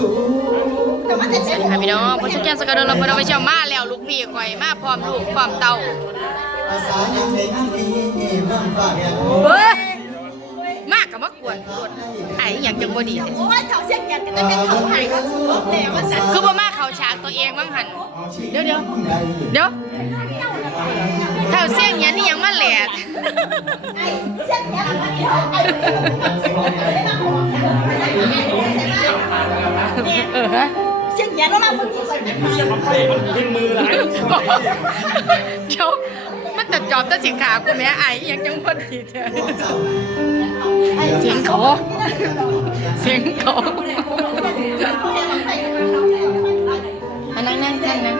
สวัสดีค่ะพี่น้องผมชื่แก้มสกาโดนเราไปิดเอาไปเชียวมาแล้วลูกพี่คอยมาพร้อมลูกพร้อมเต่าเฮ้ มากกับมากวนกวนไอ้อหย่างจังบ่ดีเลยโอ้ยเขาเสียงแกก็จะเป็นเขาหายก็สุดแต่ว่าสันคือบ่มาเข้าฉากตัวเองบ้างหันเดี๋ยวเดี๋ยวเดี๋ยวเท่าเสียงเนี้ยนี่ยังมาแหลดไอ้เสียงแกไอ้เออฮะเสียงแกแล้วเราคนที่ใส่แมสเชี่ยมันไข่มันกินมือหลายเดี๋ยว มันจะจอบแตะสินค้ากูแม่ไอ้ยังจังบ่ดีเถอเสียงเขาเสียงเขาอันนั่งนั่งนั่งนั่ง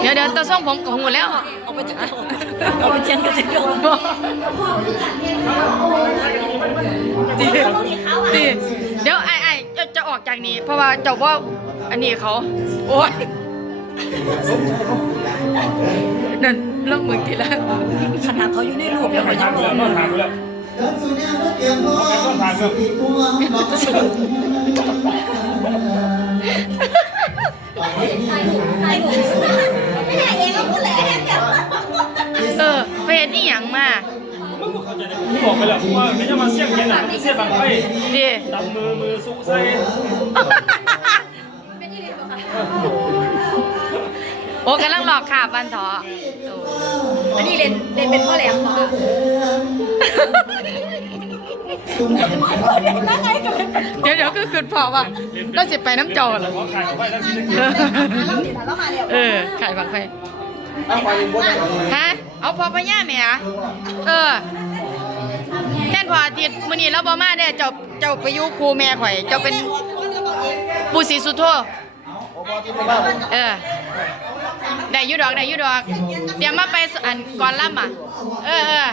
เดี๋ยวเดี๋ยวตัวส่งผมกับหูแล้วเอาไปจากเอาไปเชียงกันจะโดนดีดีเดี๋ยวไอ้ไอ้จะจะออกจากนี้ เพราะว่าเจ้าว่าอันนี้เขา โอ้ย นั่นเรื่องเมืองกี่แล้วขนาดเขาอยู่ในรูปแล้วก็ยังงงเออไป็นอีหยังมาผมบอกไปแล้วว่าไม่จะมาเสี่ยงเย็นหรอเสี่ยงบัไฟดำมือมือสุกใส่ โอ้กำลังหลอกขาบันทอโอ้อันนี้เล่นเล่นเป็นพ่อแหลมเหรอคะนั่งไงกันเลยเดี๋ยวเดี๋ยวคือคืนพอว่าเราสิไปน้ำเจ้าเหรอขอขายของไฟแล้วชิ้นนึงเออเราเห็นแล้วมาแล้วเออขายบังไฟฮะเอาพอพญาแม่อะเออแท่นพออาทิตย์มื้อนี้เราบ่มาเด้อเจ้าเจ้าไปอยู่ครูแม่ข่อย เจ้าเป็นปู่ศรีสุโธเออ ได้อยู่ดอกได้อยู่ดอก เดี๋ยวมาไปสอันก่อนล่ำอะ เออเออ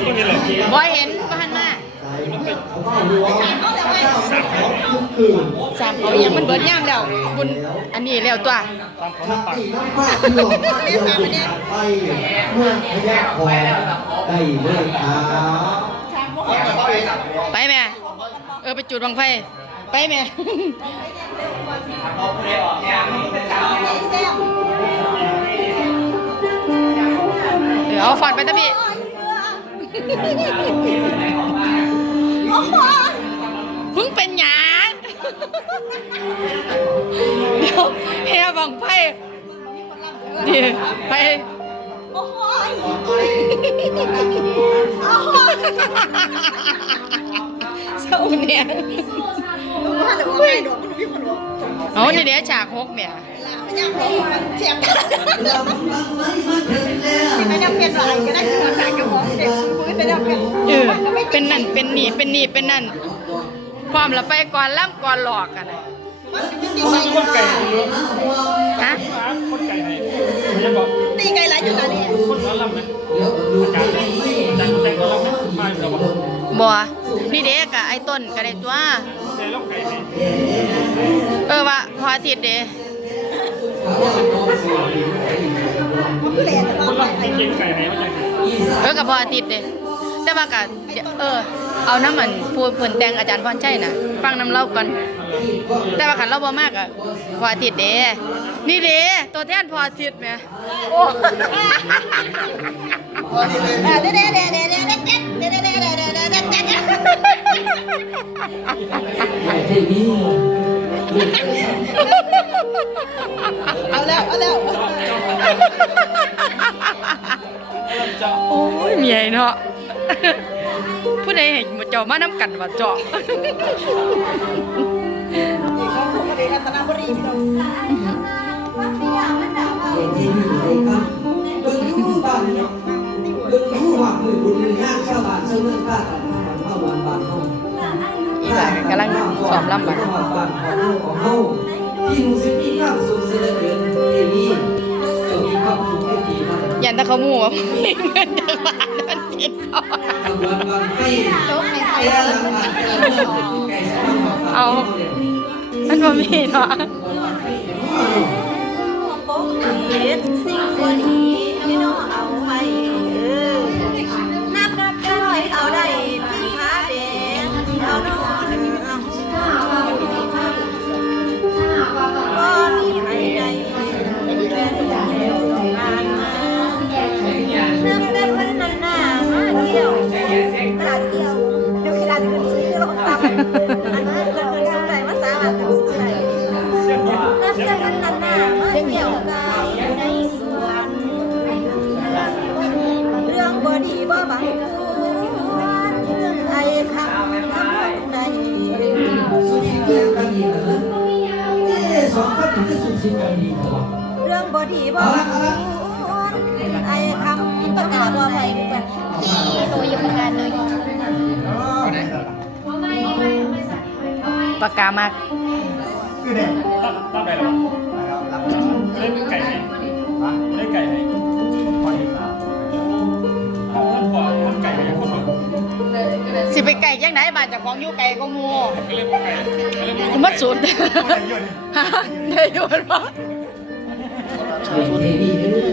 ตัวนี้แหละบ่เห็นบ่หันมาสามเขายังมันเบิดย่ามแล้วบุญอันนี้แล้วตัวตามเขาหน้าปากน้ำปากหลอกเรื่องไปเมื่อพยาคอได้เลยครับไปแม่เออไปจุดบังไฟ ไปแม่เดี๋ยวเอาฟอนไปตะพี่โอ้โหมึงเป็นหยาเดี๋ยวแห่บังไฟเดี๋ยวไปโอ้โหโอ้โหเศร้าเนี่ย ว่าแต่ว่าไม่ดอกมันมีคนบอกเอาเนี่ยเดี๋ยวฉากหกเนี่ยมันยังคงเสียงกันไม่ได้เปลี่ยนอะไรก็ได้คือเราใส่กระบอกเด็กมือไม่ได้เปลี่ยนเออเป็นนั่นเป็นนี่เป็นนี่เป็นนั่นความละไปก่อนล่ำก่อนหลอกกันน่ะคนคนไก่เยอะฮะคนไก่ไหนไม่ใช่บอกตีไกลไรอยู่นะเนี่ยคนสอนลำไหมอาจารย์ไหมแต่งแต่งตัวลำไหมมาอยู่แล้วบอกบัวนี่เด็กอะไอ้ต้นก็ได้ตัวใจ ลูกไก่ไหนเออว่าพออาทิตย์เด้มันคือแหล่แต่คนว่าลำกินไก่ไหนมาจากไหนเออกับพออาทิตย์เด้แต่ว่าก็เออ เอาน้ำมันผู้เพิ่นแต่งอาจารย์พรชัยน่ะฟังน้ำเล่าก่อนแต่ว่าคันเราบ่มากอะพออาทิตย์เด้นี่เด้ตัวแทนพออาทิตย์แหม่โอ้เด้เด้เด้เด้เด้เด้ เอาแล้ว เอาแล้ว โอ้ยเมียเนาะผู้ใดเห็นมาเจาะมาน้ำกันว่าเจาะถูกกระเด็นรัตนบุรีพี่น้องเด็กที่อยู่ในครับเบิ่งรู้บ้านเนาะเบิ่งรู้ว่ามือบุญมืองานชาวบ้านชาวเมืองข้ากันเข้าวันบ้านเฮา อีหลานกำลังสอมลำบัดยันถ้าเขาหมู่ว่ามีเงินเดือนบาทมันเจ็ดก่อเอา มันก็มีเนาะ สุขีกันดีเหรอเรื่องบดีบ่ไอ้คำประกาศว่าไปกันที่หนูอยู่เหมือนกันเลยปากกามากตั้งตั้งไปหรอ สิไปไก่ยังไหนบ้านเจากของอยู่ไก่ก็งูก็เลยบอกไก่ก็เลยบอกกูมัดสุดฮะได้อยู่บ่เฮ้ยเฮ้ยดีเลย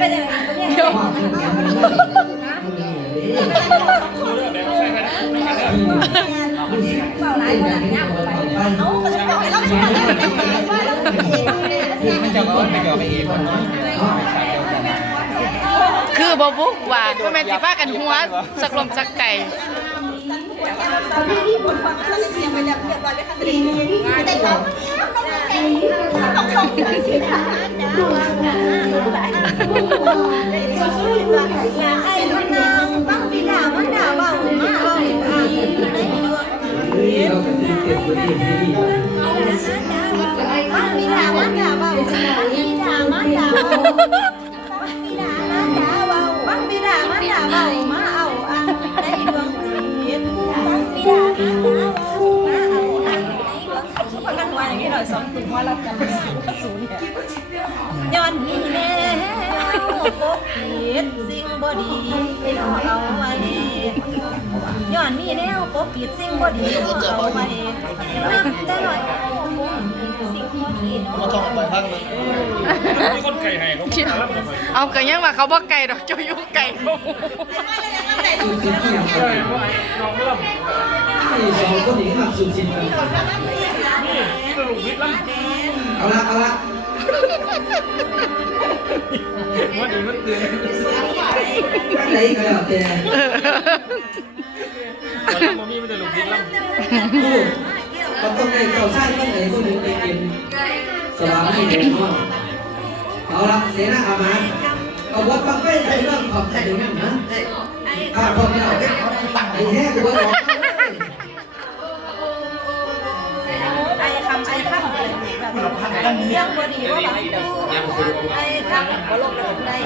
เป็นยังไงเนี่ยเดี๋ยวความเป็นกันมันดีเลยรู้เรื่องแล้วใช่ไหมไม่ใช่แล้วมันสิเต้นอย่างนี้เราไปไปเอาก็จะบอกให้เราไม่ทำได้ว่าเราเองมันจะว่าไปเกี่ยวไปเองมันน้อยไม่ใช่เดียวกันนะคือบ่บุกว่าบ่แม่นสิพากันหัวสักลมสักไก่ ฟังเขาจะเสียงไปเรียบร้อยเลยค่ะสิได้ซ้ำต้องส่งถึงที่ฐานนะไอ้ลูกนางบังบิดามันด่าว่ามาเอาอ่างได้ดวงเฮ้ยเราก็ดีเต็มที่ดีดีบังบิดามันดาว่าบังบิดามันดาว่าง ย้อนนี่แน่ปกปิดสิ่งบ่ดีเอาไว้ย้อนมีแนวปกปิดสิ่งบ่ดีเอาไว้นับแต่น้อยสิ่งบ่ดีเนาะมาท่องไปพักนึงมีคนไก่ไหนเขาไม่รับเลยเอาก็ยังว่าเขาบ่ไก่ดอกเจ้ายู่ไก่เขาสุกไอ้น้องไม่รับนี่สองคนนี้ห้ามสุขีกันนี่สรุปวิทย์รับเอาละเอาละ มันดีมันเตือนไหนก็แล้วแต่มันมีมันจะหลุดวิทย์รับลูกก็ต้องได้เจ้าชายคนไหนคนหนึ่งไอันนี้ยังบ่ดีว่าแบบไอ้ข้างบ่ลกระบบได้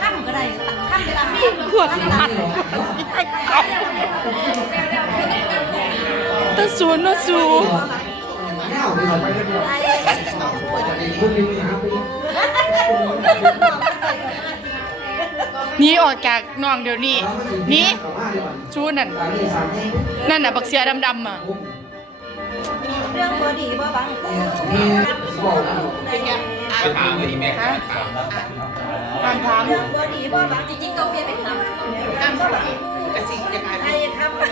ข้ามก็ได้ข้ามเวลามีขวดตัดตะสูนนะสูนี่ออกจากน้องเดี๋ยวนี้นี่ชูนั่น นั่นน่ะบักเสียดำๆอะ บ่ดีว่าบังนี่บอกแล้วถามเลยแม่ถามถามถามเรื่องบ่ดีว่าบังจริงๆก็เปลี่ยนเป็นคำคำก็แบบไอ้คำได้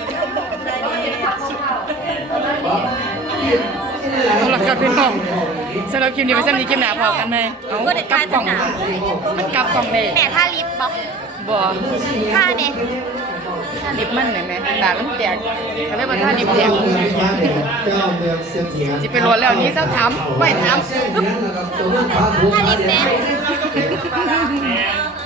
เอาละครับพี่น้องสำหรับคลิปนี้ไปสั้นนี้คลิปหน้าพอกันไหมเอากลับกล่องมันกลับกล่องเลยแม่ท่าลิฟต์บอกบ่ท่าเนี่ย ลิปมันไหนไหมตามันแตกก็เลยว่าถ้าลิปแตกจิไปรวนแล้วนี้เจ้าถามไม่ถามถ้าลิปแตก